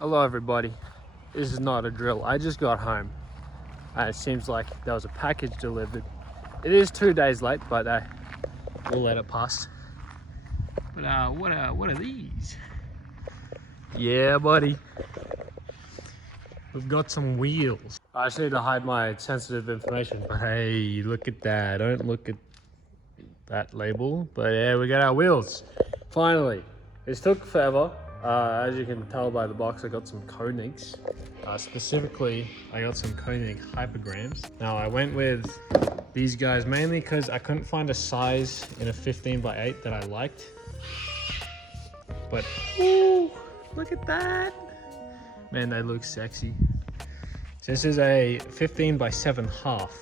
Hello everybody, this is not a drill. I just got home and it seems like there was a package delivered. It is 2 days late, but we'll let it pass. But what are these? Yeah buddy, we've got some wheels. I just need to hide my sensitive information, but hey, look at that. Don't look at that label, but yeah, we got our wheels finally. This took forever. As you can tell by the box, I got some Koenigs. Specifically, I got some Koenig Hypergrams. Now I went with these guys mainly because I couldn't find a size in a 15x8 that I liked. But ooh, look at that. Man, they look sexy. So this is a 15x7 half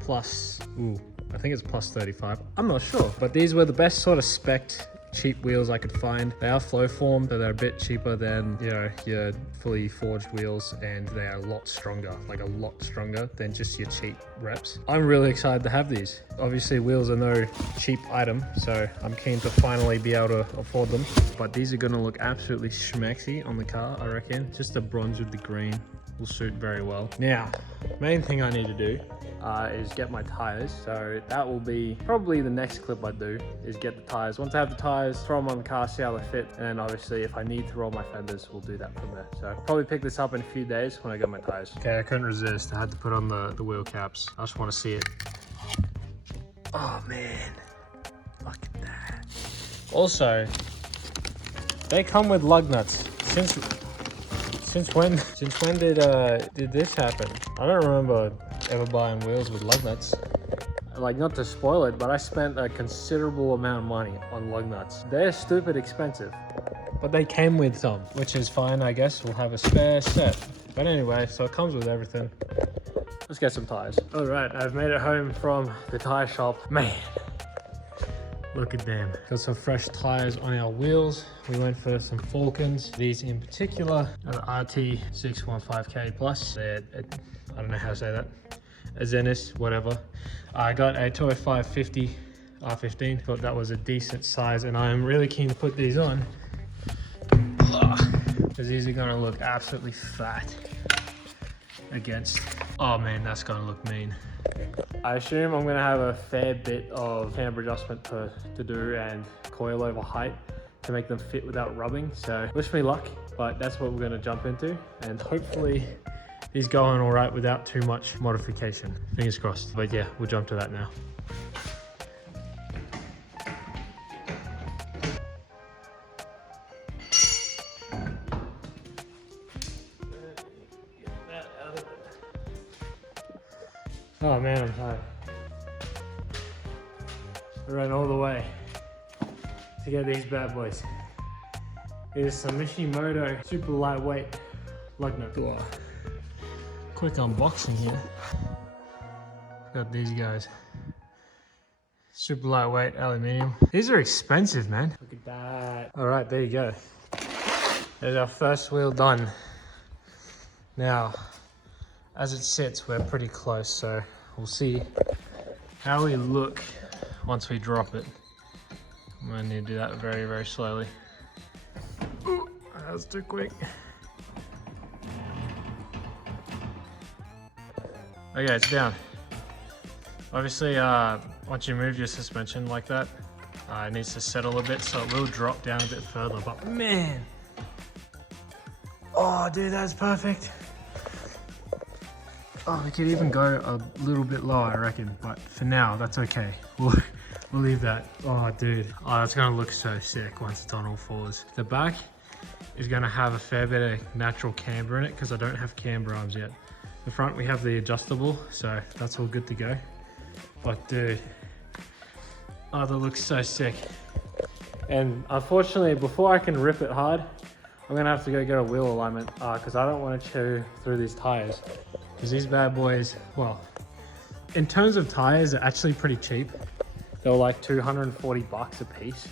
plus, ooh, I think it's plus 35. I'm not sure, but these were the best sort of spec'd cheap wheels I could find. They are flow formed, so they're a bit cheaper than, you know, your fully forged wheels, and they are a lot stronger, like a lot stronger than just your cheap reps. I'm really excited to have these. Obviously wheels are no cheap item, so I'm keen to finally be able to afford them. But these are gonna look absolutely schmexy on the car, I reckon. Just the bronze with the green will suit very well. Now, main thing I need to do is get my tires. So that will be probably the next clip I do, is get the tires. Once I have the tires, throw them on the car, see how they fit. And then obviously if I need to roll my fenders, we'll do that from there. So probably pick this up in a few days when I get my tires. Okay, I couldn't resist. I had to put on the wheel caps. I just want to see it. Oh man, look at that. Also, they come with lug nuts. Since when did this happen? I don't remember ever buying wheels with lug nuts. Like, not to spoil it, but I spent a considerable amount of money on lug nuts. They're stupid expensive, but they came with some, which is fine, I guess. We'll have a spare set. But anyway, so it comes with everything. Let's get some tires. All right, I've made it home from the tire shop. Man, look at them. Got some fresh tires on our wheels. We went for some Falcons. These in particular are the RT615K Plus. They're, I don't know how to say that. A Zenith, whatever. I got a 20550 R15. Thought that was a decent size, and I am really keen to put these on because these are gonna look absolutely fat against. Oh man, that's gonna look mean. I assume I'm gonna have a fair bit of camber adjustment to do and coil over height to make them fit without rubbing. So wish me luck, but that's what we're gonna jump into, and hopefully these go on all right without too much modification. Fingers crossed. But yeah, we'll jump to that now. Oh man, I'm tired. I ran all the way to get these bad boys. It is some Mishimoto super lightweight lug nut. Quick unboxing here. Got these guys. Super lightweight aluminium. These are expensive, man. Look at that. All right, there you go. There's our first wheel done. Now, as it sits, we're pretty close, so we'll see how we look once we drop it. I'm gonna need to do that very, very slowly. Ooh, that was too quick. Okay, it's down. Obviously, once you move your suspension like that, it needs to settle a bit, so it will drop down a bit further, but man. Oh, dude, that's perfect. Oh, we could even go a little bit lower, I reckon, but for now, that's okay. We'll leave that. Oh, dude. Oh, that's gonna look so sick once it's on all fours. The back is gonna have a fair bit of natural camber in it because I don't have camber arms yet. The front, we have the adjustable, so that's all good to go. But dude, oh, that looks so sick. And unfortunately, before I can rip it hard, I'm gonna have to go get a wheel alignment because I don't want to chew through these tires. Because these bad boys, well, in terms of tires, they're actually pretty cheap. They were like 240 bucks a piece.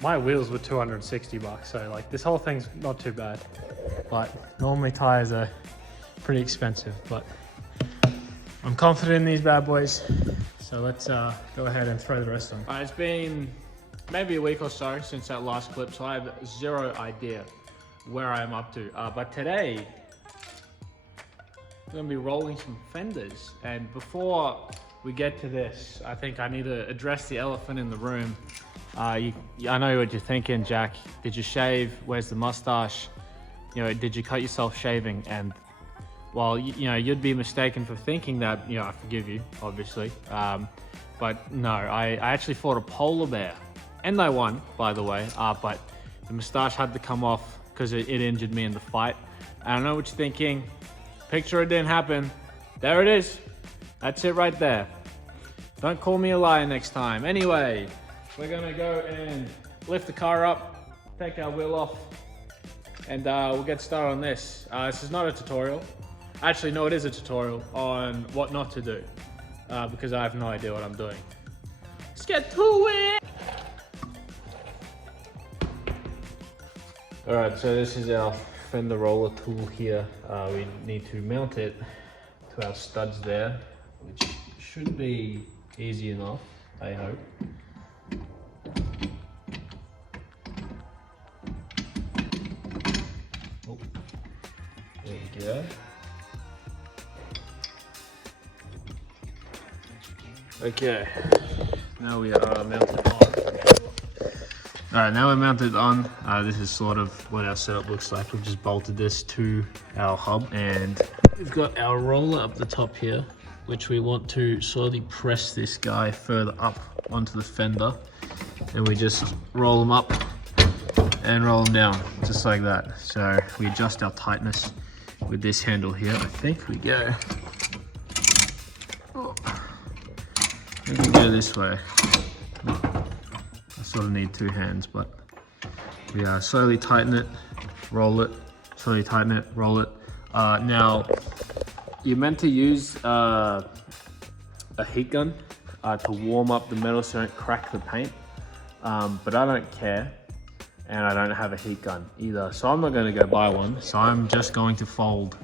My wheels were 260 bucks, so like this whole thing's not too bad. But normally tires are pretty expensive, but I'm confident in these bad boys. So let's go ahead and throw the rest on. It's been maybe a week or so since that last clip, so I have zero idea where I am up to. But today, I'm gonna be rolling some fenders. And before we get to this, I think I need to address the elephant in the room. I know what you're thinking, Jack. Did you shave? Where's the mustache? You know, did you cut yourself shaving? And well, you know, you'd be mistaken for thinking that. You know, I forgive you, obviously. But no, I actually fought a polar bear, and I won, by the way. But the mustache had to come off because it injured me in the fight. I don't know what you're thinking. Picture it didn't happen. There it is. That's it right there. Don't call me a liar next time. Anyway, we're gonna go and lift the car up, take our wheel off, and we'll get started on this. This is not a tutorial. Actually, no, it is a tutorial on what not to do, because I have no idea what I'm doing. Let's get to it! All right, so this is our fender roller tool here. We need to mount it to our studs there, which should be easy enough, I hope. Oh, there you go. Okay, now we are mounted on. Alright, now we're mounted on. This is sort of what our setup looks like. We've just bolted this to our hub, and we've got our roller up the top here, which we want to slowly press this guy further up onto the fender, and we just roll them up and roll them down, just like that. So we adjust our tightness with this handle here. I think we go. We can go this way. I sort of need two hands, but we slowly tighten it, roll it, slowly tighten it, roll it. Now, you're meant to use a heat gun to warm up the metal so you don't crack the paint, but I don't care, and I don't have a heat gun either, so I'm not going to go buy one. So I'm just going to fold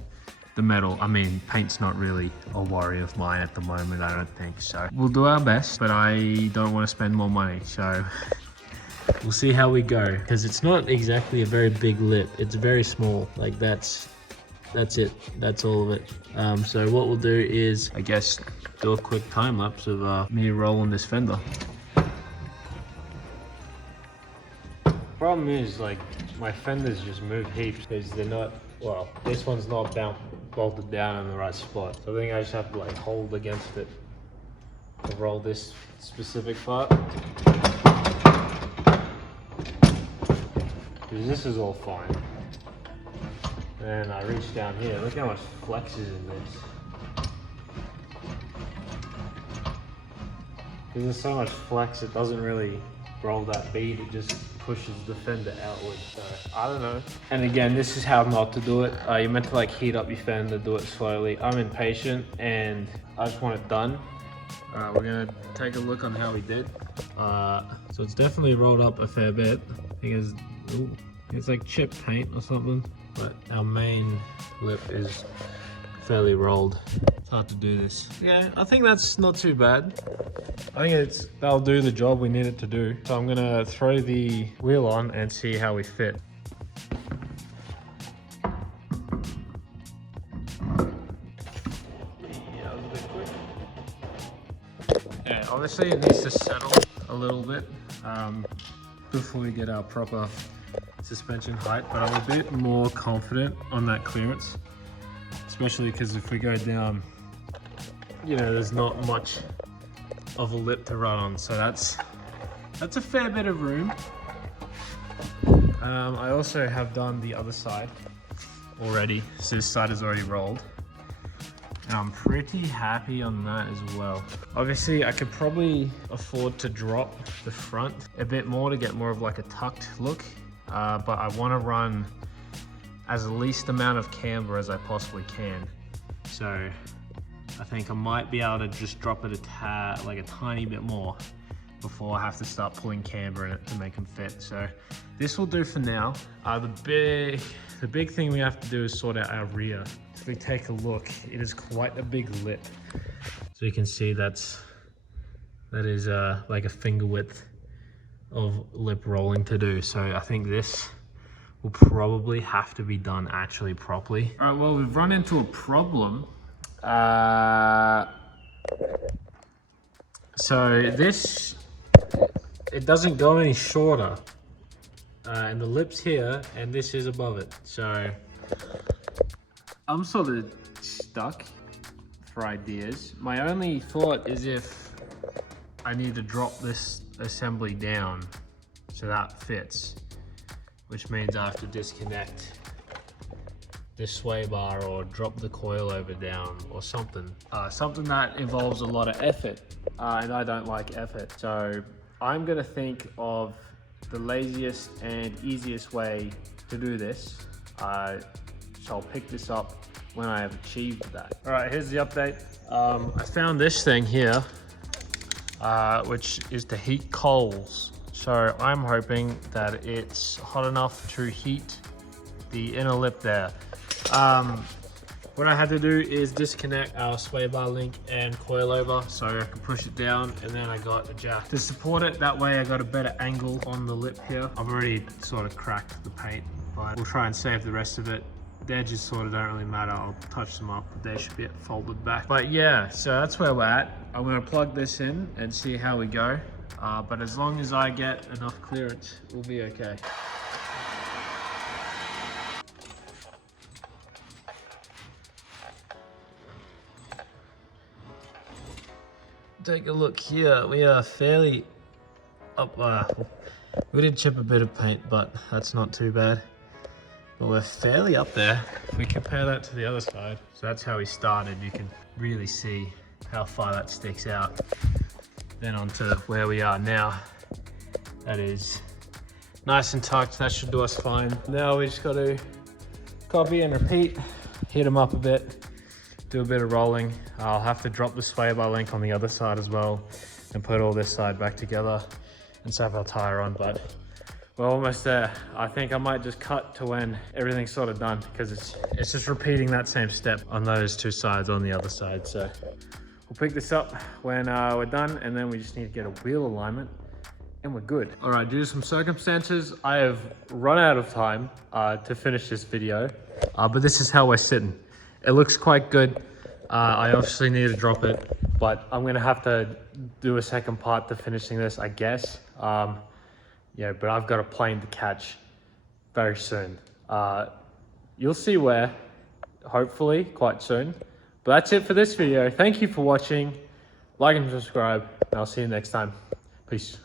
the metal. I mean, paint's not really a worry of mine at the moment, I don't think. So we'll do our best, but I don't want to spend more money. So we'll see how we go. Because it's not exactly a very big lip. It's very small. Like that's it. That's all of it. So what we'll do is, I guess, do a quick time lapse of me rolling this fender. Problem is, like, my fenders just move heaps because they're not, well, this one's not bolted down in the right spot. So I think I just have to like hold against it to roll this specific part. Because this is all fine. And I reach down here, look how much flex is in this. Because there's so much flex, it doesn't really roll that bead, it just pushes the fender outward. So I don't know. And again, this is how not to do it. You're meant to like heat up your fender, do it slowly. I'm impatient and I just want it done. We're gonna take a look on how we did. So it's definitely rolled up a fair bit. I think it's like chip paint or something, but our main lip is fairly rolled. It's hard to do this. Yeah, I think that's not too bad. I think that'll do the job we need it to do. So I'm gonna throw the wheel on and see how we fit. Yeah, that was a bit quick. Yeah, obviously it needs to settle a little bit before we get our proper suspension height, but I'm a bit more confident on that clearance, especially because if we go down, you know, there's not much of a lip to run on, so that's a fair bit of room. I also have done the other side already, so this side is already rolled, and I'm pretty happy on that as well. Obviously I could probably afford to drop the front a bit more to get more of like a tucked look, but I want to run as least amount of camber as I possibly can. So I think I might be able to just drop it like a tiny bit more before I have to start pulling camber in it to make them fit. So this will do for now. The big thing we have to do is sort out our rear. If we take a look, it is quite a big lip. So you can see that is like a finger width of lip rolling to do. So I think this will probably have to be done actually properly. All right, well, we've run into a problem. So this, it doesn't go any shorter. And the lip's here, and this is above it. So I'm sort of stuck for ideas. My only thought is if I need to drop this assembly down so that fits, which means I have to disconnect this sway bar or drop the coilover down or something. Something that involves a lot of effort, and I don't like effort. So I'm gonna think of the laziest and easiest way to do this. So I'll pick this up when I have achieved that. All right, here's the update. I found this thing here, which is to heat coals. So I'm hoping that it's hot enough to heat the inner lip there. What I had to do is disconnect our sway bar link and coilover so I can push it down, and then I got a jack to support it. That way I got a better angle on the lip here. I've already sort of cracked the paint, but we'll try and save the rest of it. The edges sort of don't really matter. I'll touch them up, but they should be folded back. But yeah, so that's where we're at. I'm gonna plug this in and see how we go. But as long as I get enough clearance, we'll be okay. Take a look here. We are fairly up. We did chip a bit of paint, but that's not too bad. But we're fairly up there if we compare that to the other side. So that's how we started. You can really see how far that sticks out. Then onto where we are now. That is nice and tucked. That should do us fine. Now we just got to copy and repeat, hit them up a bit, do a bit of rolling. I'll have to drop the sway bar link on the other side as well and put all this side back together and slap our tire on, but we're almost there. I think I might just cut to when everything's sort of done, because it's just repeating that same step on those two sides on the other side. So we'll pick this up when we're done, and then we just need to get a wheel alignment and we're good. All right, due to some circumstances, I have run out of time to finish this video, but this is how we're sitting. It looks quite good. I obviously need to drop it, but I'm gonna have to do a second part to finishing this, I guess. Yeah, but I've got a plane to catch very soon. You'll see where, hopefully quite soon. But that's it for this video. Thank you for watching. Like and subscribe, and I'll see you next time. Peace.